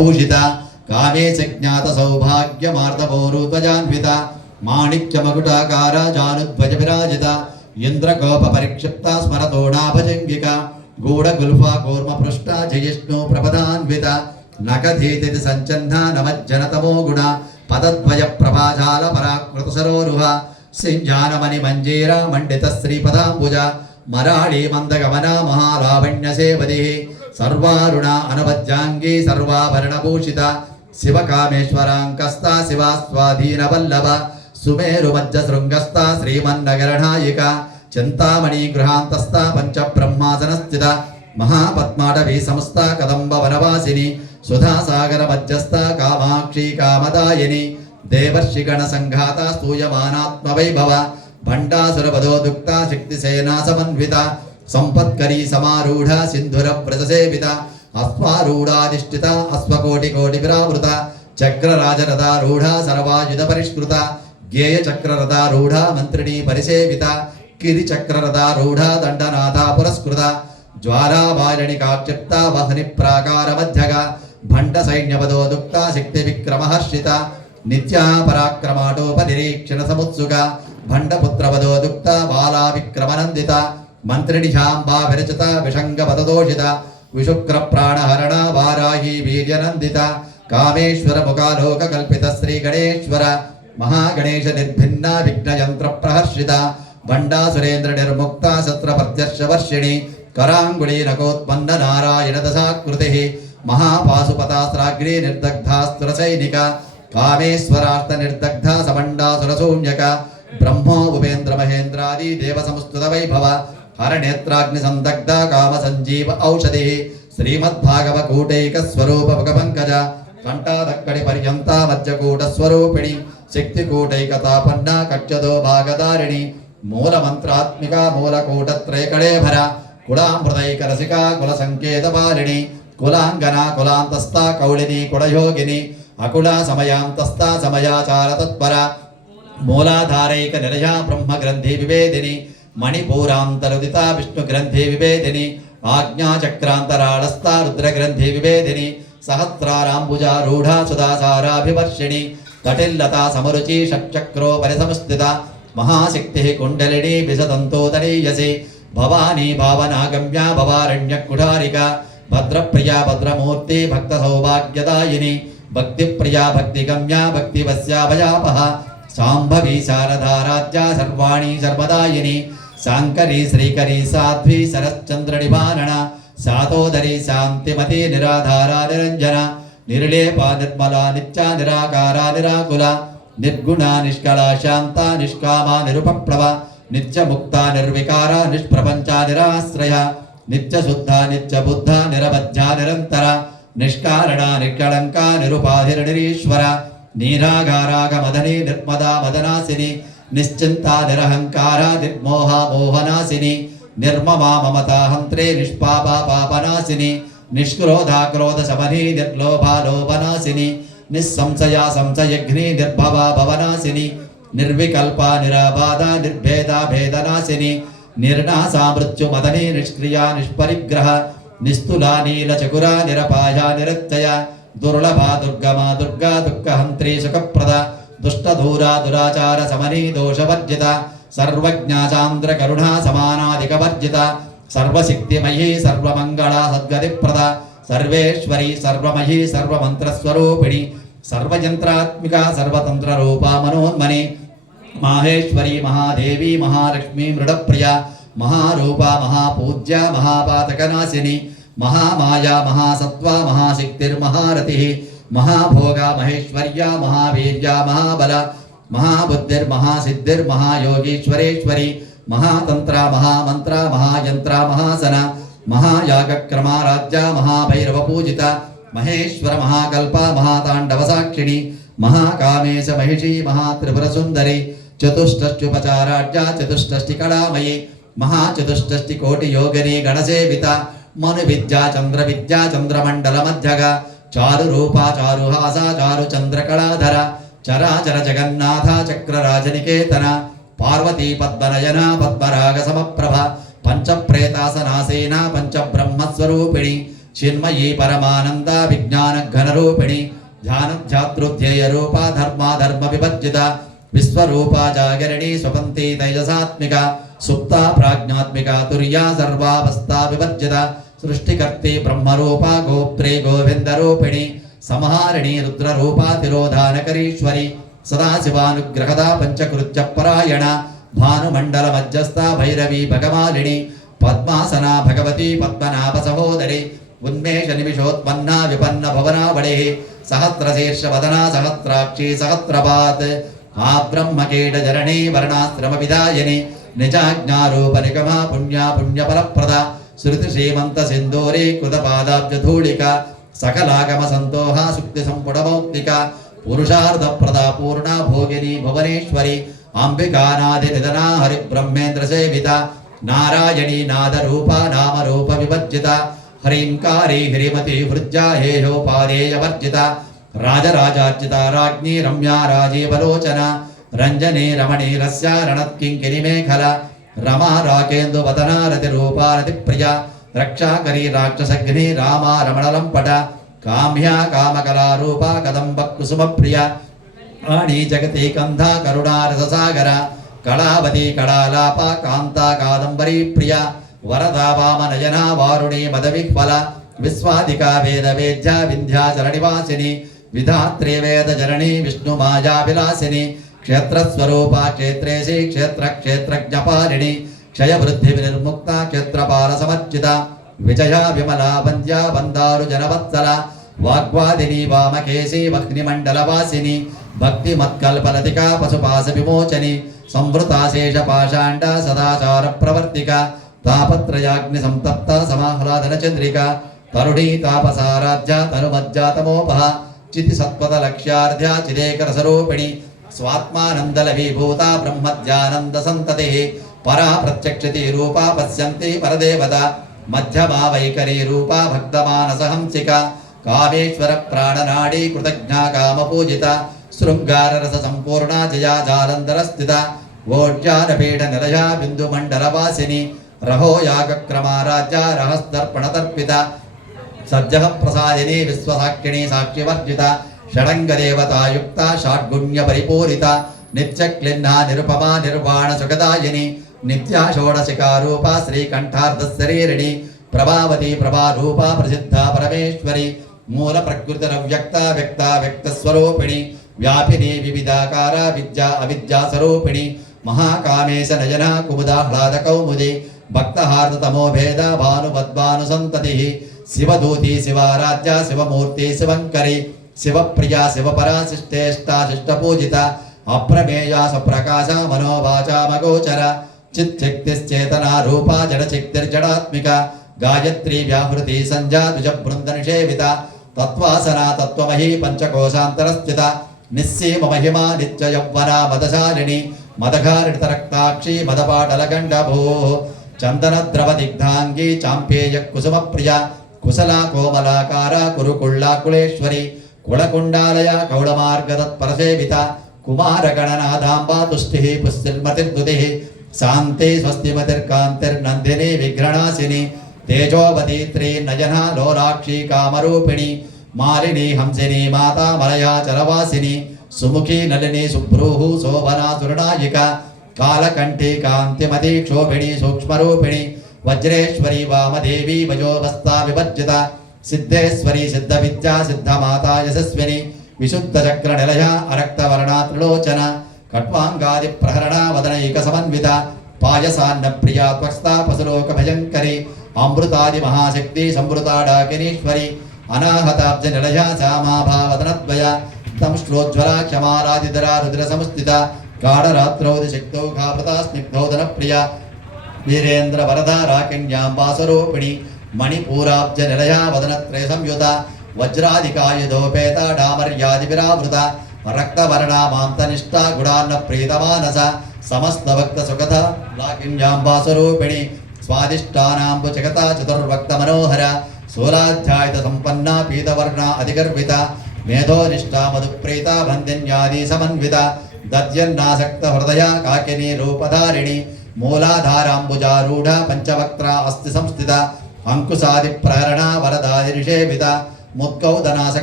भूषिता कामे ज्ञात सौभाग्यमार्दभोरुध्वजान्विता माणिक्यमकुटाकारा जानुध्वज विराजिता इंद्रकोप परिक्षिप्ता स्मरतोणाभजंगिका गूढ़गुल्फा कूर्मपृष्ठा जयिष्णु प्रपदान्विता नखधीति संचन्ना नमज्जनतमो गुणा पदद्वय प्रभाजाल पराकृत सरोरुहा सिंजानमणि मंजीरा मंडित श्रीपदांबुजा मराळी मंदगमना महालावण्य सेवदी सर्वारुणा अनवज्जांगी सर्वाभरणभूषिता शिवकामेश्वरांकस्ता शिवा स्वाधीन वल्लभ सुमेरुमज्ज शृंगस्ता श्रीमन्नगरनायिका चिंतामणि गृहांतस्ता पंच ब्रह्मासनस्थिता महापद्माटवी समस्ता कदंब वनवासिनी सुधासागर मध्यस्था कामाक्षी कामदायिनी देवर्षिगण संघाता स्तूयमानात्म वैभव भंडासुरपदो दुक्ता शक्तिसेना समन्विता संपत्करी समारूढ़ा सिंधुर व्रत सेविता अश्वारूढ़ाधिष्ठिता अश्वकोटि विरावृता चक्रराजरथारूढ़ा सर्वायुध परिष्कृता ज्ञेय चक्ररथारूढ़ा मंत्रिणी परिसेविता किरिचक्ररथारूढ़ा दंडनाथा पुरस्कृता ज्वालाबालिनी काक्षिप्ता वह्नि प्राकार मध्यगा भंड सैन्यपदो दुक्ता शक्ति विक्रमहर्षिता नित्या पराक्रमाटोपनिरीक्षण समुत्सुका भंडपुत्रपदो दुक्ता बाला विक्रमनंदिता मंत्रिणी शांबा विरचिता विषंगपददोषिता विशुक्र प्राणहरणा वाराही वीर्यनंदिता कामेश्वर मुखालोक कल्पित श्री गणेश्वर महागणेश निर्भिन्ना विघ्नयंत्र प्रहर्षिता भंडा सुरेंद्र निर्मुक्ता शस्त्र प्रत्यर्शवर्षिणी करांगुली नकोत्पन्न नारायण दशाकृतिः महापाशुपतास्त्राग्रे निर्दग्धास्त्रसैनिका कामेश्वरार्थ निर्दग्धा समण्डासुरशून्यका ब्रह्मो उपेन्द्र महेन्द्रादि देव संस्तुत वैभव हरनेत्राग्नि संदग्धा काम संजीव औषधिः श्रीमद्भागव कूटैक स्वरूप पंकज कंठादक्कड़ि पर्यंता मध्यकूट स्वरूपिणी शक्ति कूटैकतापन्ना कक्षदो भागधारिणी मूल मंत्रात्मिका मूलकूटत्रयकड़े भरा कुलामृतैक रसिका कुल संकेत पालिनी कुलांगना कुलांतस्था कौलिनी कुलयोगिनी अकुला समयांतस्था समयाचार तत्परा मूलाधारैक निरया ब्रह्म ग्रंथि विवेदिनी मणिपूरांतरुदिता विष्णु ग्रंथि विवेदिनी आज्ञा चक्रांतराळस्था रुद्र ग्रंथि विवेदिनी सहस्रारांबुजारूढ़ा सुदासाराभिवर्षिणी कटिल्लता समरुचि षट्चक्रो परिसंस्थिता महाशक्तिः कुंडलिनी विशतन्तोदनीयसी भवानी भावनागम्या भवारण्यकुठारिका भद्रप्रिया भद्रमूर्ति भक्त सौभाग्यदायिनी भक्तिप्रिया भक्तिगम्या भक्तिवस्याभयापहा शाम्भवी शारदाराध्या सर्वाणी सर्वदायिनी शांकरी श्रीकरी साध्वी शरच्चंद्रनिभानना शातोदरी शांतिमती निराधारा निरंजना निर्लेपा निर्मला नित्या निराकारा निराकुला निर्गुणा निष्कला शांता निष्कामा निरुपप्लवा नित्य मुक्ता निर्विकारा निष्प्रपंचा निराश्रया नित्य शुद्धा नित्य बुद्धा निरबद्धा निरंतरा निष्कारणा निष्कलंका निरुपाधिर्निरीश्वरा नीरागारागमदनी निर्मदा मदनासिनी निश्चिंता निरहंकारा निर्मोहा मोहनासिनी निर्ममा ममता हंत्रे निष्पापा पापनासिनी निष्क्रोधा क्रोध शमनी निर्लोभा लोभनासिनी निस्संशया संशयघ्नी निर्भवा भवनासिनी निर्विकल्पा निराबाधा निर्भेदा भेदनासिनी निर्नासा मृत्युमदनी निष्क्रिया निष्परिग्रह निस्तुला नीलचकुरा निरपाया निरत्यया दुर्लभा दुर्गमा दुर्गा दुःखहंत्री सुखप्रदा दुष्टधूरा दुराचार समनी दोषवर्जिता सर्वज्ञा चान्द्र करुणा समानाधिकवर्जिता सर्वशक्तिमयी सर्वमंगला सद्गतिप्रदा सर्वेश्वरी सर्वमयी सर्वमंत्रस्वरूपिणी सर्वयंत्रात्मिका सर्वतंत्र रूपा मनोन्मणि माहेश्वरी महादेवी महालक्ष्मी मृडप्रिया महारूपा महापूज्या महापातकनाशिनी महामाया महासत्वा महाशक्तिर्महारतिः महाभोगा महेश्वर्या महावीर्या महाबला महाबुद्धिर्महासिद्धिर्महायोगीश्वरेश्वरी महातंत्रा महामंत्रा महायंत्रा महासना महायागक्रमाराध्या महाभैरवपूजिता महेश्वर महाकल्पा महातांडवसाक्षिणी महाकामेश महिषी महात्रिपुरसुंदरी चतुष्टष्ट्युपचाराढ्या चतुष्टष्टिकलामयी महाचतुष्टष्टिकोटियोगिनी गणसेविता मनुविद्या चंद्रविद्या चंद्रमंडलमध्यगा चारुरूपा चारुहासा चारुचंद्रकलाधरा चराचर जगन्नाथा चक्रराजनिकेतना पार्वती पद्मनयना पद्मरागसमप्रभा पंचप्रेतासनासेना पंचब्रह्मस्वरूपिणी చిన్మయీ పరమానంద విజ్ఞాన ఘనరూపిణి ధ్యానధ్యాతృధ్యేయ రూపా ధర్మ విభజ్జిత విశ్వరూపా జాగరణి స్వపంతి తైజసాత్మిక సుప్త ప్రాజ్ఞాత్మిక తుర్యా సర్వావస్థా విభజ్జిత సృష్టికర్తి బ్రహ్మరూపా గోప్త్రే గోవిందరూపిణి సంహారిణి రుద్రరూపా తిరోధానకరీశ్వరి సదాశివానుగ్రహదా పంచకృత్య పరాయణ భానుమండల మధ్యస్థ భైరవీ భగమాలిని పద్మాసనా భగవతి పద్మనాభ సహోదరి ఉన్మేష నిమిషోత్పన్నా విపన్న భవనావళి సహస్రశీర్ష వదనా సహస్రాక్షి సహస్రపాత్ ఆ బ్రహ్మకీట జరణి వర్ణాశ్రమ విదాయని నిజాజ్ఞారూప నిగమ పుణ్యఫలప్రద శృతి శ్రీమంత సింధూరీ కృత పాదాబ్జధూళిక సకలాగమ సంతోహ సుక్తి సంపుటమౌక్తిక పురుషార్థ ప్రదా పూర్ణ భోగిని భువనేశ్వరి అంబికానాది నిధనా హరి బ్రహ్మేంద్ర సేవిత నారాయణీ నాదరూప నామరూప విభజ్జిత హ్రీంకారీ హ్రీమతి హృజ్జా హేయోపాదేయవర్జిత రాజరాజార్చిత రాజ్ఞీ రమ్యా రాజీవలోచన రంజనీ రమణీ రస్య రణత్కింకిని మేఖల రమా రాకేందు వదనారతి రూపారతి ప్రియ రక్షాకరీ రాక్షసగ్ని రామా రమణలంపట కామ్యా కామకళారూప కదంబ కుసుమ ప్రియ ఆణి జగతి కంధ కరుణారససాగర కళావతి కళాలాప కాంతా కాదంబరీ ప్రియ వరదా వామనయన వారుణి మదవిహ్వల విశ్వాదికా వేద వేద్య వింధ్యాచల నివాసిని విధాత్రే వేద జరణి విష్ణు మాయా విలాసిని క్షేత్రస్వరూప క్షేత్రేశి క్షేత్రజ్ఞపాలిని క్షయవృద్ధి వినిర్ముక్త క్షేత్రపాల సమర్జిత విజయ విమలా వంద్య బందారు జనవత్సల వాగ్వాదిని వామకేశి వహ్నిమండలవాసిని భక్తి మత్కల్పలతిక పశుపాశ విమోచని సంవృతాశేష పాషాండ సదాచార ప్రవర్తిక తాపత్రయాగ్ని సంతప్త సమాహ్లాదన చంద్రిక తరుణీ తాపసారాధ్య తనుమజ్జాతమోపహ చితి సత్వత లక్ష్యార్థ్య చిదేకరసరూపిణి స్వాత్మానందల విభూత బ్రహ్మధ్యానంద సంతతి పరా ప్రత్యక్షతి రూపా పశ్యంతి పరదేవత మధ్యమా వైఖరీ రూపా భక్తమానసహంసిక కామేశ్వర ప్రాణనాడీ కృతజ్ఞా కామపూజిత శృంగారరస సంపూర్ణ జయా జాలంధర స్థిత ఓడ్యానపీఠ నిలయ బిందుమండలవాసిని రహో యాగక్రమారాజ్య రహస్దర్పణతర్పిత సజ్జ ప్రసాదిని విశ్వసాక్షిణి సాక్షివర్జిత షడంగదేవతాయుక్త షాడ్గుణ్య పరిపూరిత నిత్యక్లిన్నా నిరుపమా నిర్వాణ సుఖదాయిని నిత్యా షోడశికారూప శ్రీకంఠార్ధ శరీరిణి ప్రభావతి ప్రభారూప ప్రసిద్ధ పరమేశ్వరి మూల ప్రకృతిరవ్యక్త వ్యక్త వ్యక్తస్వరూపిణి వ్యాపిని వివిధాకార విద్యా అవిద్యా స్వరూపిణి మహాకామేశ నయన కుముదాహ్లాద కౌముది భక్తహార్దతమో భేద భానుమద్భాను సంతతి శివదూతి శివారాధ్య శివమూర్తి శివంకరి శివప్రియా శివపరాశిష్టేష్టాశిష్టపూజిత అప్రమేయా సప్రకాశ మనోవాచామగోచర చిచ్చక్తిశ్చేతనా రూపా జడశక్తిర్జడాత్మిక గాయత్రీ వ్యాహృతి సంధ్యా ద్విజబృంద నిషేవిత తత్వాసనా తత్వమహీ పంచకోశాంతరస్థిత నిస్సీమ మహిమా నిత్యయౌవనా మదశాలిని మదఘారితరక్తాక్షి మదపాటలగండభూ చందనద్రవదిగ్ధాంగీ చాంపేయ కుసుమ ప్రియ కుశలా కోమలాకార కురుకుళ్ళాకుళేశ్వరి కుళకుండాలయ కౌళమార్గతత్పరసేవిత కుమారగణనాథాంబా తుష్టి పుష్టిర్మతిర్దుతి శాంతి స్వస్తిమతిర్కాంతిర్నందిని విఘ్రణాసిని తేజోవతి త్రీనయన లోలాక్షి కామరూపిణి మాలిని హంసిని మాతా మలయా చలవాసిని సుముఖి నలిని శుభ్రూహు శోభనా సురనాయిక కాలకంఠి కాంతిమతి క్షోభిణి సూక్ష్మరూపిణి వజ్రేశ్వరి వామదేవి వజోవస్థా విభజ్జిత సిద్ధేశ్వరి సిద్ధ విద్యా సిద్ధమాతా యశస్విని విశుద్ధ చక్ర నిలయ అరక్తవర్ణా త్రిలోచన ఖట్వాంగాది ప్రహరణ వదనైక సమన్విత పాయసాన్న ప్రియా త్వక్స్తా పశులోక భయంకరి అమృతాది మహాశక్తి సంవృతాడాకినీశ్వరి అనాహతాబ్జ నిలయ శ్యామాభావదనద్వయ తం శ్లోజ్వల క్షమారాదిధరా రుద్ర సంస్థిత గాఢరాత్రౌది శక్తౌఘావృత స్నిగ్ధోదన ప్రియ వీరేంద్ర వరద రాకిణ్యాంబాస్వరూపిణి మణిపూరాబ్జ నిలయ వదనత్రయ సంయుత వజ్రాదికాయుధోపేత డామర్యాది విరావృత రక్తవర్ణా మాంతనిష్ట గుడాన్న ప్రీతమానస సమస్త భక్త సుఖత లాకిన్యాంబాస్వరూపిణి స్వాదిష్టానాంబు జగత చతుర్భక్త మనోహర సూలాధ్యాయుత సంపన్న పీతవర్ణ అధిగర్విత మేధోనిష్ఠా మధుప్రీత బంధిన్యాది సమన్విత దద్యన్నాసక్త హృదయ కాకిని రూపధారిణి మూలాధారాంబుజారూఢ పంచవక్త్ర అస్థి సంస్థిత అంకుశాది ప్రహరణ వరదాది నిషేవిత ముత్కౌదనాస